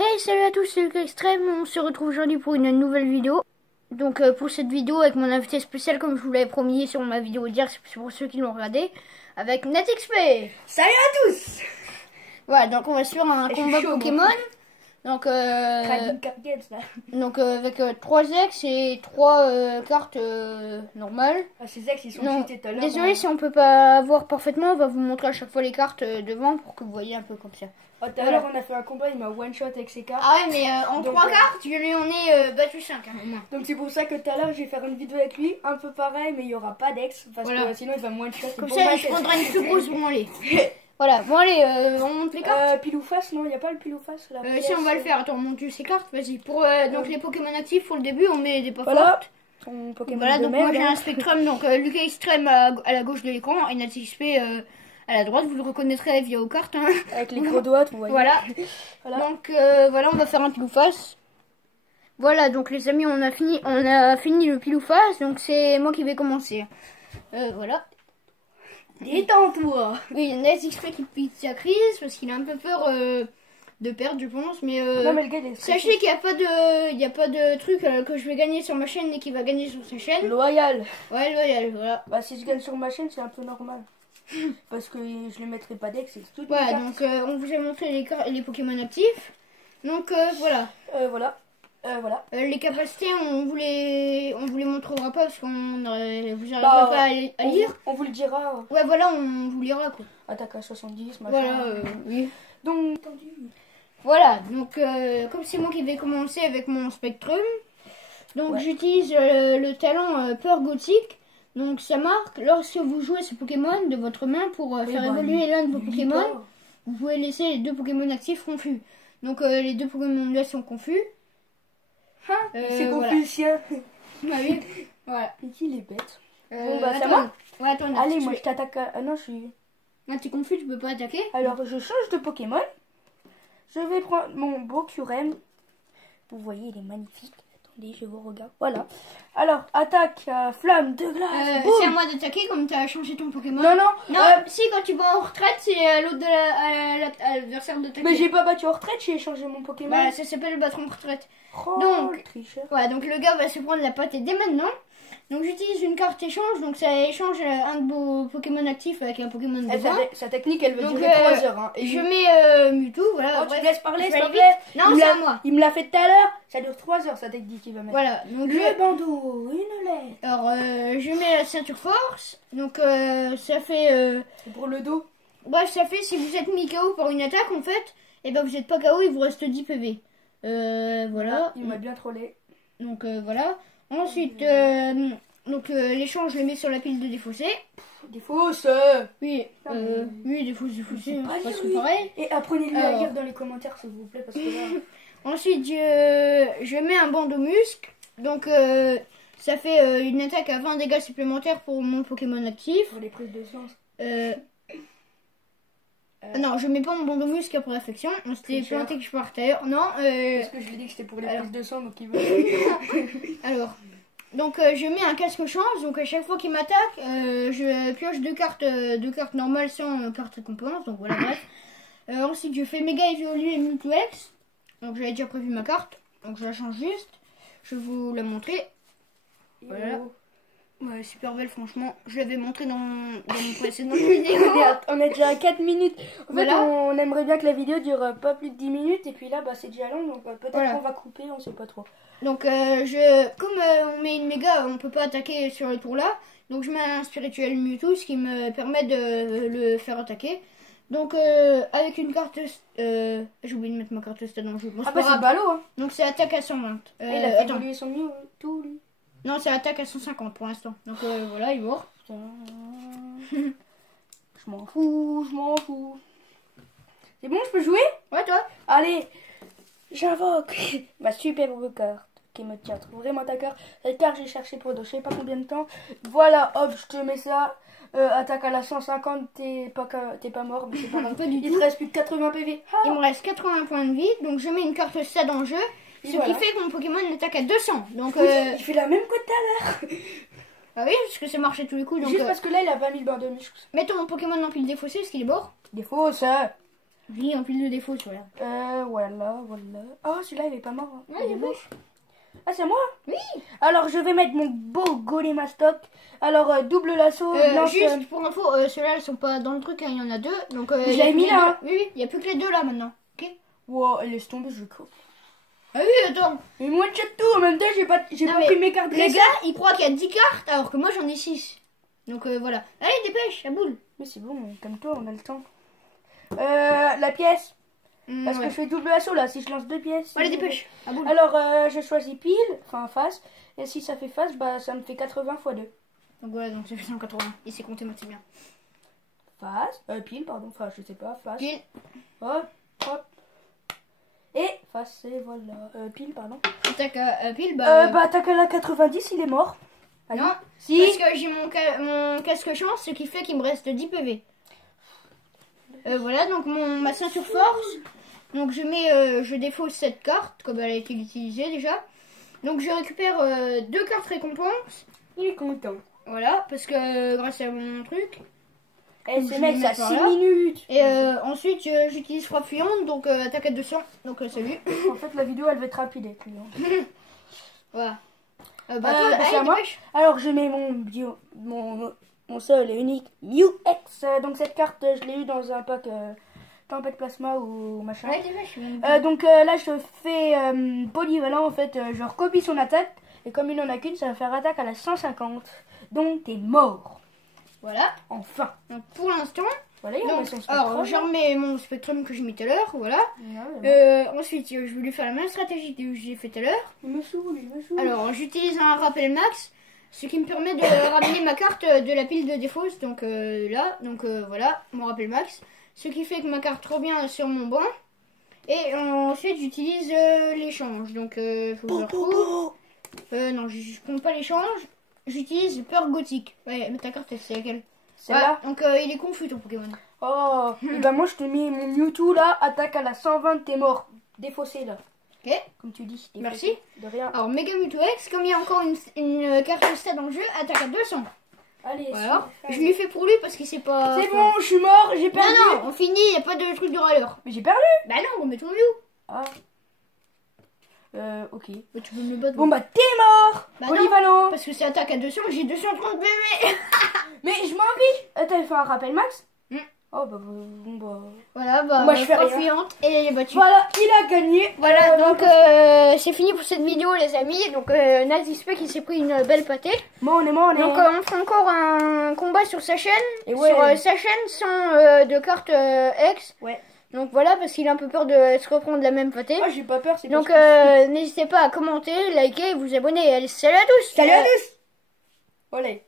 Hey, salut à tous, c'est Lucas Extrême. On se retrouve aujourd'hui pour une nouvelle vidéo. Donc pour cette vidéo avec mon invité spécial, comme je vous l'avais promis sur ma vidéo d'hier, c'est pour ceux qui l'ont regardé, avec NetXP. Salut à tous. Voilà, donc on va sur un combat chaud, Pokémon. Donc, avec 3 ex et 3 cartes normales. Ah, ces ex ils sont cheatés tout à l'heure. Désolé si on peut pas voir parfaitement, on va vous montrer à chaque fois les cartes devant pour que vous voyez un peu comme ça. Oh, tout à l'heure on a fait un combat, il m'a one shot avec ses cartes. Ah ouais, mais en 3 cartes, je lui en ai battu 5 hein, au moins. Donc c'est pour ça que tout à l'heure je vais faire une vidéo avec lui, un peu pareil, mais il n'y aura pas d'ex, parce que sinon il va me one shot. Comme ça, je prendrai une plus grosse branlée. Voilà, bon allez, on monte les cartes. Pile ou face, non, il n'y a pas le pile ou face là. Si on va le faire, attends, on monte ces cartes, vas-y. Pour donc les Pokémon actifs, pour le début, on met des pas fortes. Ton Pokémon voilà, de donc merde, moi j'ai un Spectrum, donc Lucas Extrême à la gauche de l'écran et NetXP à la droite, vous le reconnaîtrez via aux cartes. Hein. Avec les gros doigts, vous voyez. Voilà. Donc voilà, on va faire un pile ou face. Voilà, donc les amis, on a fini le pile ou face, donc c'est moi qui vais commencer. Voilà. Détends-toi. Oui, il y a NetXP qui pique sa crise parce qu'il a un peu peur de perdre, je pense. Mais, non, mais le gars, sachez qu'il n'y a pas de truc que je vais gagner sur ma chaîne et qu'il va gagner sur sa chaîne. Loyal. Ouais, loyal, voilà. Bah, si je gagne sur ma chaîne, c'est un peu normal. Parce que je ne mettrai pas d'ex, c'est tout. Voilà, donc on vous a montré les Pokémon actifs. Donc voilà. Voilà. Les capacités, on vous les montrera pas parce qu'on vous n'arriverez pas à lire. On vous le dira. Ouais, voilà, on vous lira quoi. Attaque à 70, machin. Voilà, oui. Donc, voilà, donc comme c'est moi qui vais commencer avec mon Spectrum, donc j'utilise le talent Peur Gothique. Donc ça marque, lorsque vous jouez ce Pokémon de votre main pour faire évoluer l'un de vos Pokémon, vous pouvez laisser les 2 Pokémon actifs confus. Donc les 2 Pokémon là sont confus. C'est confus, sien. Ah oui, voilà. Et qui les bête. Bon bah ça va. Ouais, attends, allez, moi je t'attaque à... Ah non, je suis... Ah, t'es confus, tu peux pas attaquer. Alors je change de Pokémon. Je vais prendre mon Bokurem. Vous voyez, il est magnifique. Attendez, je vous regarde. Voilà. Alors, attaque flamme de glace. C'est à moi d'attaquer comme tu as changé ton Pokémon. Non, si, quand tu vas en retraite, c'est l'autre de l'adversaire d'attaquer. Mais j'ai pas battu en retraite, j'ai changé mon Pokémon. Voilà, ça s'appelle battre en retraite. Oh, donc, voilà, donc le gars va se prendre la pâtée dès maintenant. Donc j'utilise une carte échange, donc ça échange un de vos Pokémon actifs avec un Pokémon de sa technique, elle va durer 3 heures. Hein. Je mets Mewtwo, voilà. Tu laisses parler, s'il te plaît. Non, c'est à moi. Il me l'a fait tout à l'heure, ça dure 3 heures sa technique qu'il va mettre. Voilà, donc le bandeau, une lettre. Alors je mets la ceinture force, donc ça fait... C'est pour le dos. Bref, ça fait si vous êtes mis KO par une attaque en fait, et ben vous n'êtes pas KO, il vous reste 10 PV. Voilà. Il m'a bien trollé. Donc voilà. Ensuite, l'échange, je le mets sur la pile de défaussé. Défausse. Oui, oui, défaussé, c'est pareil. Et apprenez-le à lire dans les commentaires s'il vous plaît, parce que là... Ensuite, je mets un bandeau muscle. Donc ça fait une attaque à 20 dégâts supplémentaires pour mon Pokémon actif. Pour les prises de sens. Non, je mets pas mon bandeau muscle pour réflexion. On s'était planté que je partais. Non. Parce que je lui ai dit que c'était pour les prises de sang, donc il veut. Alors, donc je mets un casque chance. Donc à chaque fois qu'il m'attaque, je pioche 2 cartes normales sans carte récompense. Donc voilà, bref. Ensuite, je fais méga évoluer Mewtwo X. Donc j'avais déjà prévu ma carte. Donc je la change juste. Je vais vous la montrer. Voilà. Ouais, super belle, franchement. Je l'avais montré dans mon précédent vidéo. On est déjà à 4 minutes. En fait, on aimerait bien que la vidéo dure pas plus de 10 minutes. Et puis là, bah, c'est déjà long. Donc peut-être qu'on va couper, on sait pas trop. Donc, comme on met une méga, on peut pas attaquer sur le tour là. Donc, je mets un spirituel Mewtwo, ce qui me permet de le faire attaquer. Donc, avec une carte... j'ai oublié de mettre ma carte stade en jeu. Bon, c'est ballot, hein. Donc, c'est attaque à 120. Il a fait évoluer son Mewtwo, lui. Non, c'est attaque à 150 pour l'instant. Donc, voilà, il est mort. Je m'en fous. C'est bon, je peux jouer? Ouais, toi. Allez, j'invoque ma superbe carte qui me tient vraiment à cœur. Cette carte, j'ai cherché pour je sais pas combien de temps. Voilà, hop, je te mets ça. Attaque à la 150, t'es pas mort, mais c'est pas grave. Il te reste plus que 80 PV. Ah. Il me reste 80 points de vie, donc je mets une carte stade en jeu. Ce qui fait que mon Pokémon attaque à 200. Donc, il fait la même que tout à l'heure. Ah oui, parce que ça marchait tous les coups. Donc, juste parce que là, il a pas mis le bandeau muscle. Mets ton Pokémon en pile défaussé, parce qu'il est mort. Défausse. Oui, en pile de défauts sur là. Voilà. Oh, celui-là, il est pas mort. Hein. Ouais, il est moche. Ah, c'est à moi? Oui. Alors, je vais mettre mon beau Golémastoc. Alors, double lasso. lance, Juste pour info, ceux-là, ils sont pas dans le truc, hein, il y en a deux. Donc, je l'avais mis là. Oui, oui, il n'y a plus que les deux là maintenant. Ok. Wow, laisse tomber, je coupe. Ah oui, attends. Mais moi, j'ai tout. En même temps, j'ai pas Non, pris mes cartes. Les gars, ils croient qu'il y a 10 cartes alors que moi j'en ai 6. Donc voilà. Allez, dépêche, la boule. Mais c'est bon, comme toi, on a le temps. La pièce. Parce que je fais double assaut là, si je lance 2 pièces. Allez, dépêche, la boule. Alors, je choisis pile, enfin face. Et si ça fait face, bah ça me fait 80 x 2. Donc voilà, donc ça fait 180. Il s'est compté, moi c'est bien. Face, pile, pardon, enfin je sais pas, face. Pile. Hop, hop. Et face, et voilà. Pile, pardon. Attaque à pile, bah. Attaque à la 90, il est mort. Allez. Non, Si. parce que j'ai mon casque chance, ce qui fait qu'il me reste 10 PV. Voilà, donc ma ceinture force. Donc je défausse cette carte, comme elle a été utilisée déjà. Donc je récupère 2 cartes récompenses. Il est content. Voilà, parce que grâce à mon truc. Eh, Donc, ce je mec, vais ça mettre par 6 là. minutes. Et ensuite j'utilise frappe fuyante, donc attaque à 200. Donc salut. En fait, la vidéo, elle va être rapide. Et puis, Voilà. c'est Allez, à moi. dépêche. Alors, je mets mon seul et unique Mew X. Donc, cette carte, je l'ai eu dans un pack Tempête Plasma ou machin. Allez, dépêche. Donc, là, je fais polyvalent. En fait, je recopie son attaque. Et comme il en a qu'une, ça va faire attaque à la 150. Donc, t'es mort. Voilà. Enfin. Donc pour l'instant. Voilà, il Donc, remet son alors, spectrum. je remets mon spectrum que j'ai mis tout à l'heure. Voilà. Ensuite, je vais lui faire la même stratégie que j'ai fait tout à l'heure. Il me saoule. Alors, j'utilise un rappel max, ce qui me permet de ramener ma carte de la pile de défausse. Donc là, donc voilà, mon rappel max. Ce qui fait que ma carte revient sur mon banc. Et ensuite, j'utilise l'échange. Donc, faut que je le retrouve. Non, je compte pas l'échange. J'utilise peur gothique. Ouais, mais ta carte, c'est laquelle? C'est Ouais, là. donc il est confus ton Pokémon. Oh. Et ben, moi, je te mets mon Mewtwo là. Attaque à la 120, t'es mort. Défaussé là. Ok. Comme tu dis. Défaussé. Merci. De rien. Alors, Mega Mewtwo X, comme il y a encore une carte stade dans le jeu, attaque à 200. Allez, Voilà. Je l'ai fait pour lui parce qu'il sait pas. C'est bon, je suis mort, j'ai Non, perdu. non, on finit, il n'y a pas de truc de râleur. Mais j'ai perdu. Bah non, remets ton Mew. Ah. Ok. Bah, tu peux me battre. Bon bah t'es mort. Bah Polyvalent. Parce que c'est attaque à 200, j'ai 230 bébés. Mais je m'en fiche. T'avais fait un rappel max. Mm. Oh bah bon bah. Voilà, bah, Moi, je fais rien. fuyante et elle est battue. Voilà, il a gagné. Voilà, donc c'est fini pour cette vidéo, les amis. Donc, Nazispe qui s'est pris une belle pâtée. Bon, on est mort, on est. Donc, on fera encore un combat sur sa chaîne. Et ouais. Sur sa chaîne sans de carte X. Ouais. Donc voilà, parce qu'il a un peu peur de se reprendre la même pâtée. Ah, j'ai pas peur, c'est Donc parce que- n'hésitez pas à commenter, liker, vous abonner. Allez, salut à tous. Salut à tous. Olé.